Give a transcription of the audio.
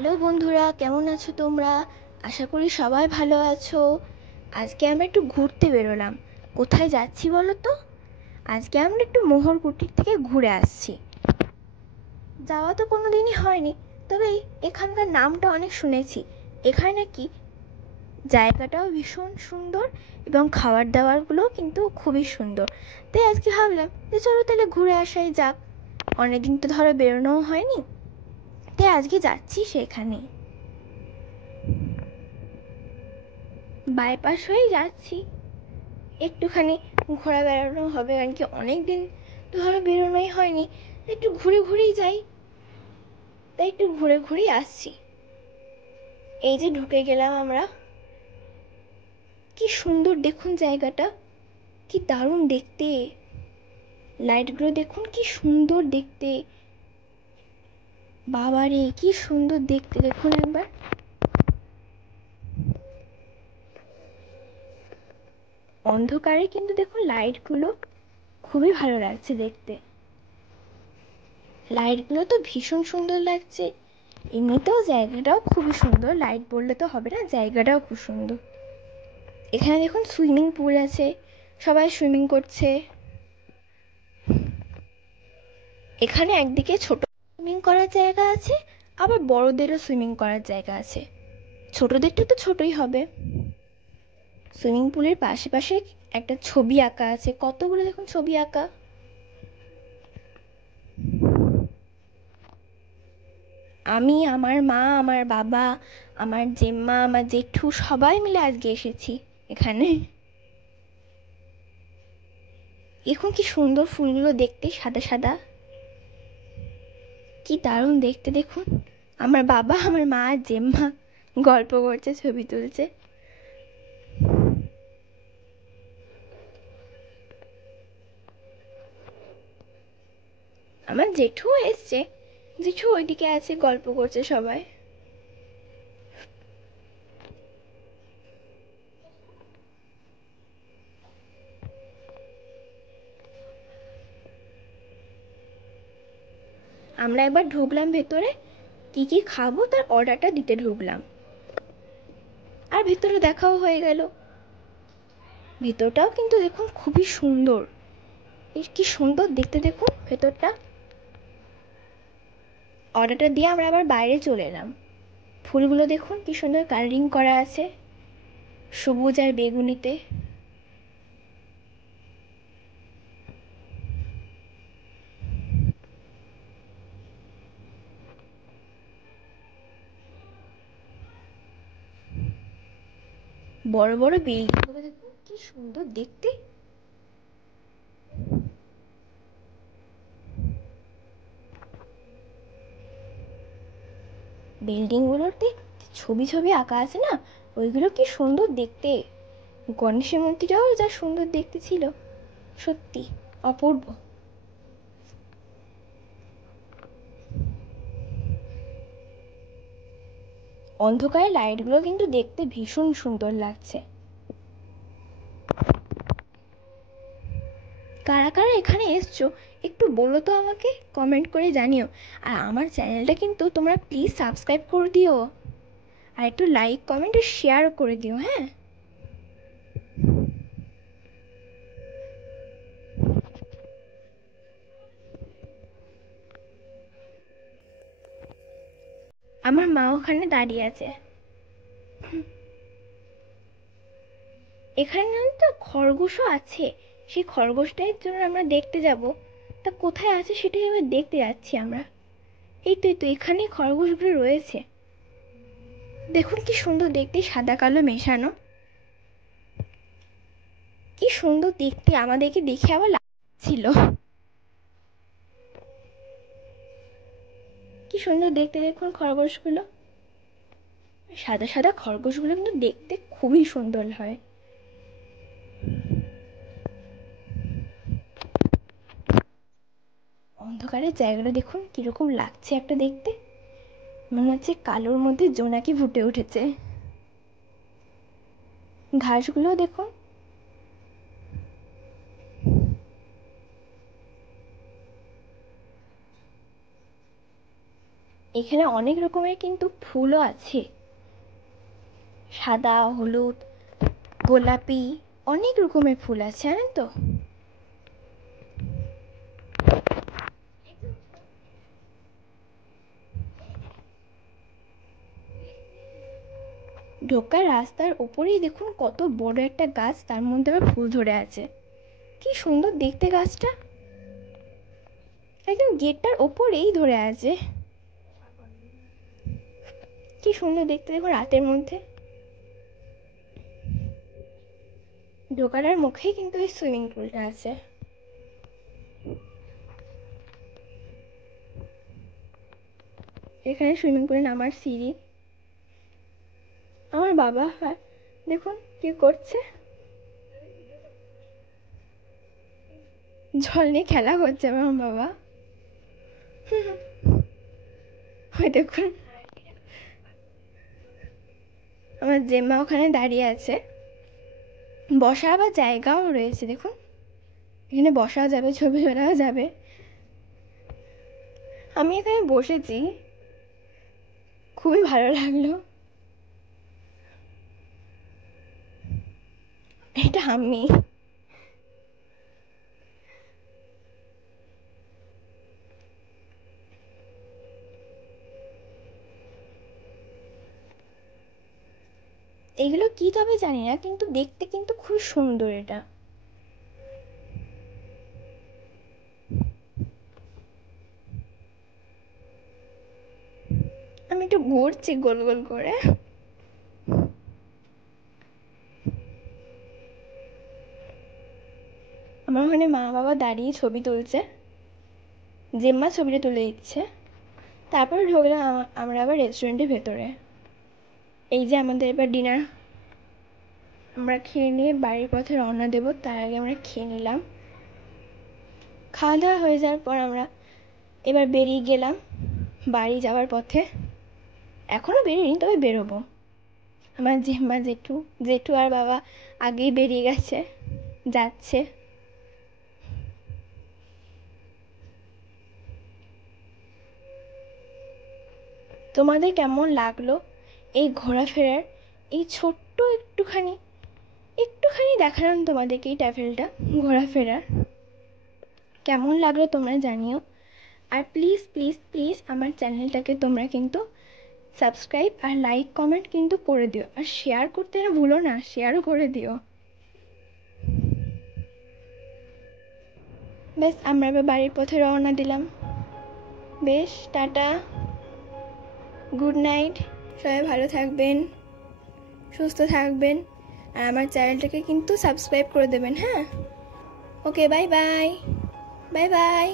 Hello বন্ধুরা, কেমন আছো তোমরা? আশা করি সবাই ভালো আছো। আজকে আমরা একটু ঘুরতে বেরোলাম। কোথায় যাচ্ছি বলো তো? আজকে আমরা একটু মোহরকুটির থেকে ঘুরে আসছি। যাওয়া তো কোনো দিনই হয়নি, তবে এখানকার নামটা অনেক শুনেছি। এখানে নাকি জায়গাটাও ভীষণ সুন্দর এবং খাবার দাবারগুলোও কিন্তু খুবই সুন্দর। তাই আজকে ভাবলাম যে চলো তাহলে ঘুরে আসাই যাক। অনেকদিন তো ধরো বেরোনোও হয়নি, তাই আজকে যাচ্ছি সেখানে। বাইপাস হয়েই যাচ্ছি, একটুখানি ঘোরা বেড়ানো হবে, কারণ কি অনেকদিন ধরো বেরোনোই হয়নি, একটু ঘুরে ঘুরেই যাই। তাই একটু ঘুরে ঘুরেই আসছি। এই যে ঢুকে গেলাম আমরা। কি সুন্দর দেখুন জায়গাটা, কি দারুণ দেখতে। লাইটগুলো দেখুন কি সুন্দর দেখতে। বাবারে কি সুন্দর দেখতে, দেখুন একবার। অন্ধকারে কিন্তু দেখুন লাইটগুলো খুবই ভালো লাগছে দেখতে। লাইটগুলো তো ভীষণ সুন্দর লাগছে। এমনিতেও জায়গাটাও খুবই সুন্দর, লাইট বললে তো হবে না, জায়গাটাও খুব সুন্দর। এখানে দেখুন সুইমিং পুল আছে, সবাই সুইমিং করছে। এখানে একদিকে ছোট সুইমিং করার জায়গা আছে, আবার বড়দেরও সুইমিং করার জায়গা আছে। ছোটদেরটা তো ছোটই হবে। সুইমিং পুলের পাশে পাশে একটা ছবি আঁকা আছে, কতগুলো দেখুন ছবি আঁকা। আমি, আমার মা, আমার বাবা, আমার জেম্মা, আমার জেঠু সবাই মিলে আজকে এসেছি এখানে। দেখুন কি সুন্দর ফুলগুলো দেখতে, সাদা সাদা, কি দারুণ দেখতে দেখুন। আমার বাবা, আমার মা আর জেম্মা গল্প করছে, ছবি তুলছে। আমার জেঠু এসছে, জেঠু ওইদিকে আছে, গল্প করছে সবাই। আমরা একবার ঢুকলাম ভেতরে, কি কি খাবো তার অর্ডারটা দিতে ঢুকলাম, আর ভেতরে দেখাও হয়ে গেল। ভেতরটাও কিন্তু দেখুন খুবই সুন্দর, কি সুন্দর দেখতে দেখুন ভেতরটা। অর্ডারটা দিয়ে আমরা আবার বাইরে চলে এলাম। ফুলগুলো দেখুন কি সুন্দর কালারিং করা আছে, সবুজ আর বেগুনিতে। বড় বড় বিল্ডিংগুলো দেখুন কি সুন্দর দেখতে। বিল্ডিংগুলোতে ছবি ছবি আঁকা আছে না, ওইগুলো কি সুন্দর দেখতে। গণেশের মূর্তিটাও যা সুন্দর দেখতে ছিল, সত্যি অপূর্ব। অন্ধকারে লাইটগুলো কিন্তু দেখতে ভীষণ সুন্দর লাগছে। কারা কারা এখানে এসছো একটু বলো তো আমাকে, কমেন্ট করে জানিও। আর আমার চ্যানেলটা কিন্তু তোমরা প্লিজ সাবস্ক্রাইব করে দিও, আর একটু লাইক কমেন্ট আর শেয়ারও করে দিও, হ্যাঁ। আমার মা ওখানে দাঁড়িয়ে আছে। এখানে তো খরগোশও আছে, সেই খরগোশটার জন্য আমরা দেখতে যাব। তা কোথায় আছে সেটাই এবার দেখতে যাচ্ছি আমরা। এই তো এখানে খরগোশগুলো রয়েছে। দেখুন কি সুন্দর দেখতে, সাদা কালো মেশানো, কি সুন্দর দেখতে, আমাদেরকে দেখে আবার লাগছিল। কি সুন্দর দেখতে দেখুন খরগোশগুলো। সাদা সাদা খরগোশগুলো কিন্তু দেখতে খুবই সুন্দর হয়। অন্ধকারের জায়গাটা দেখুন কিরকম লাগছে একটা দেখতে, মনে হচ্ছে কালোর মধ্যে জোনাকি ফুটে উঠেছে। ঘাসগুলো দেখুন। এখানে অনেক রকমের কিন্তু ফুলও আছে, সাদা, হলুদ, গোলাপি, অনেক রকমের ফুল আছে, জানেন তো? ঢোকার রাস্তার ওপরেই দেখুন কত বড় একটা গাছ, তার মধ্যে আবার ফুল ধরে আছে। কি সুন্দর দেখতে গাছটা, একদম গেটটার ওপরেই ধরে আছে। কি সুন্দর দেখতে দেখুন রাতের মধ্যে। ঢোকার মুখেই কিন্তু এই সুইমিং পুলটা আছে। এখানে সুইমিং পুলে নামার সিঁড়ি। আমার বাবা দেখুন কি করছে, জল নিয়ে খেলা করছে আমার বাবা। ওই দেখুন আমার জেম্মা ওখানে দাঁড়িয়ে আছে। বসা আবার জায়গাও রয়েছে, দেখুন এখানে বসা যাবে, ছবি তোলাও যাবে। আমি এখানে বসেছি, খুবই ভালো লাগলো। এটা আমি। এগুলো কি তবে জানি না, কিন্তু দেখতে কিন্তু খুব সুন্দর এটা। আমি একটু ঘুরছি গোল গোল করে। আমার ওখানে মা বাবা দাঁড়িয়ে ছবি তুলছে, জেম্মা ছবিটা তুলে দিচ্ছে। তারপর ঢুকলাম আমরা আবার রেস্টুরেন্টের ভেতরে। এই যে আমাদের এবার ডিনার আমরা খেয়ে নিয়ে বাড়ির পথে রওনা দেবো, তার আগে আমরা খেয়ে নিলাম। খাওয়া দাওয়া হয়ে যাওয়ার পর আমরা এবার বেরিয়ে গেলাম বাড়ি যাওয়ার পথে। এখনও বেরিয়ে তবে বেরোবো। আমার জেম্মা, জেঠু আর বাবা আগেই বেরিয়ে গেছে, যাচ্ছে। তোমাদের কেমন লাগলো এই ঘোরাফেরার, এই ছোট্ট একটুখানি দেখালাম তোমাদেরকে এই ট্রাভেলটা, ঘোরাফেরার কেমন লাগলো তোমরা জানিও। আর প্লিজ প্লিজ প্লিজ আমার চ্যানেলটাকে তোমরা কিন্তু সাবস্ক্রাইব আর লাইক কমেন্ট কিন্তু করে দিও, আর শেয়ার করতে না ভুলো না, শেয়ারও করে দিও। বেশ আমরা এবার বাড়ির পথে রওনা দিলাম। বেশ, টাটা, গুড নাইট। সবাই ভালো থাকবেন, সুস্থ থাকবেন, আর আমার চ্যানেলটাকে কিন্তু সাবস্ক্রাইব করে দেবেন। হ্যাঁ, ওকে, বাই বাই, বাই বাই।